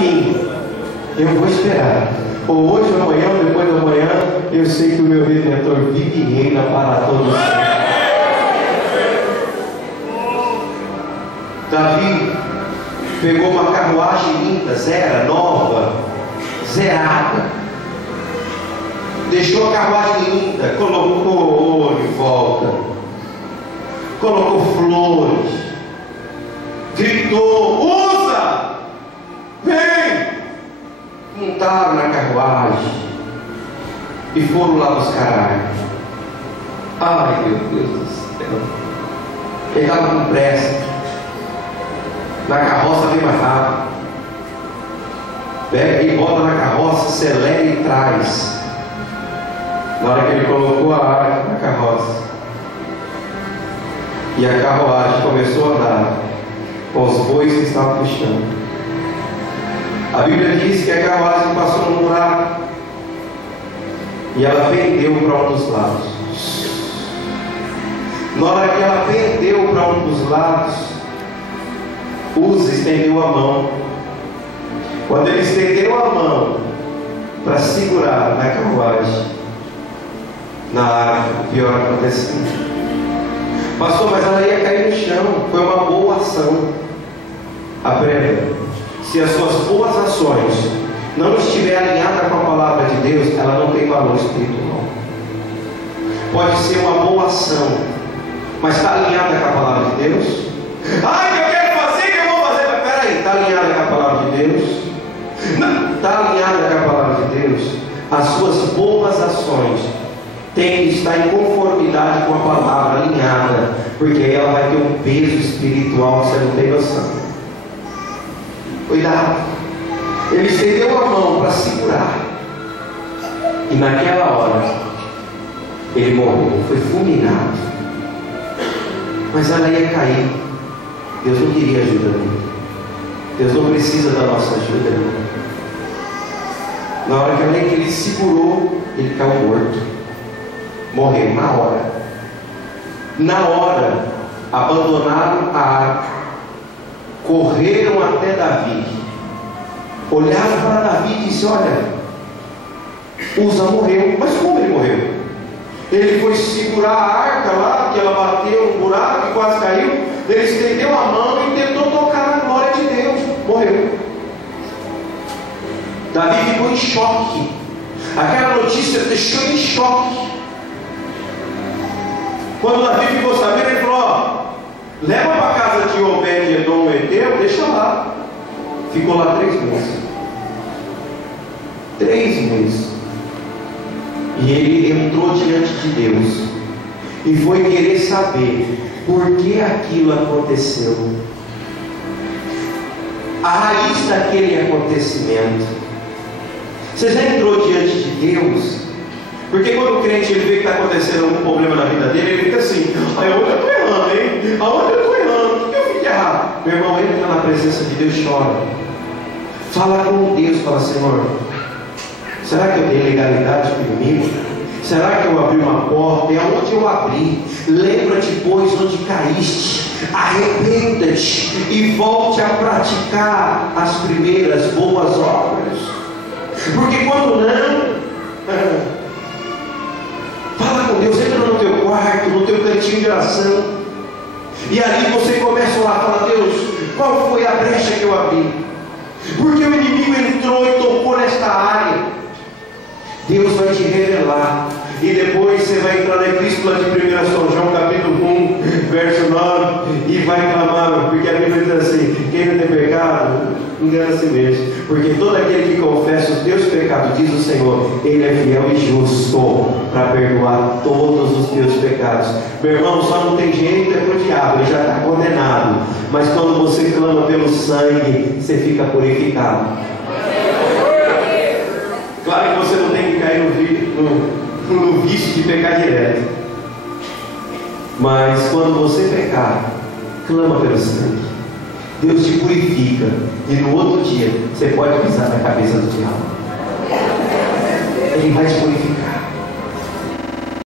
enfim, eu vou esperar. Ou hoje, ou amanhã, ou depois da manhã, eu sei que o meu Redentor vive e reina para todos sempre. Davi pegou uma carruagem linda, nova, zerada. Deixou a carruagem linda, colocou ouro em volta, colocou flores, gritou: usa! Vem! Montaram na carruagem e foram lá buscar a arca. Ai, meu Deus do céu! Ele estava com pressa. Na carroça vem mais rápido. Pega e bota na carroça, acelera e traz. Na hora que ele colocou a arca na carroça, e a carruagem começou a andar com os bois que estavam puxando, a Bíblia diz que a carruagem passou no buraco e ela pendeu para um dos lados. Na hora que ela pendeu para um dos lados, Uza estendeu a mão. Quando ele estendeu a mão para segurar na carruagem, na arca, o pior aconteceu. Pastor, mas ela ia cair no chão. Foi uma boa ação. Aprenda: se as suas boas ações não estiver alinhada com a palavra de Deus, ela não tem valor espiritual. Pode ser uma boa ação, mas está alinhada com a palavra de Deus? Ai, eu quero fazer, que eu vou fazer. Mas peraí, está alinhada com a palavra de Deus? Não, está alinhada com a palavra de Deus. As suas boas ações tem que estar em conformidade com a palavra, alinhada, porque aí ela vai ter um peso espiritual que você não tem noção. Cuidado. Ele estendeu a mão para segurar, e naquela hora ele morreu, foi fulminado. Mas ela ia cair. Deus não queria ajuda dele. Deus não precisa da nossa ajuda. Na hora que ele segurou, ele caiu morto. Morreu na hora. Na hora, abandonaram a arca, correram até Davi, olharam para Davi e disse: olha, Uza morreu. Mas como ele morreu? Ele foi segurar a arca lá, que ela bateu no buraco e quase caiu. Ele estendeu a mão e tentou tocar na glória de Deus. Morreu. Davi ficou em choque. Aquela notícia deixou em choque. Quando Davi ficou sabendo, ele falou: ó, leva para a casa de Obed-Edom, o Eteu, deixa lá. Ficou lá 3 meses. 3 meses. E ele entrou diante de Deus e foi querer saber por que aquilo aconteceu, a raiz daquele acontecimento. Você já entrou diante de Deus? Porque quando o crente ele vê que está acontecendo algum problema na vida dele, ele fica assim: onde eu estou errando, hein? Aonde eu estou errando? O que eu fiz de errado? Meu irmão, entra na presença de Deus, chora. Fala com Deus, fala: Senhor, será que eu tenho legalidade comigo? Será que eu abri uma porta? E aonde eu abri? Lembra-te, pois, onde caíste. Arrependa-te e volte a praticar as primeiras boas obras. Porque quando não, fala com Deus, entra no teu quarto, no teu cantinho de oração, e ali você começa a orar, fala: Deus, qual foi a brecha que eu abri? Porque o inimigo entrou e tocou nesta área. Deus vai te revelar. E depois você vai entrar na epístola de 1 São João, capítulo 1, verso 9, e vai clamar, porque a Bíblia diz assim: quem não tem pecado, engana a si mesmo. Porque todo aquele que confessa os teus pecados, diz o Senhor, Ele é fiel e justo para perdoar todos os teus pecados. Meu irmão, só não tem jeito é para o diabo, ele já está condenado. Mas quando você clama pelo sangue, você fica purificado. Claro que você não tem que cair no vício de pecar direto. Mas quando você pecar, clama pelo sangue. Deus te purifica. E no outro dia, você pode pisar na cabeça do diabo. Ele vai te purificar.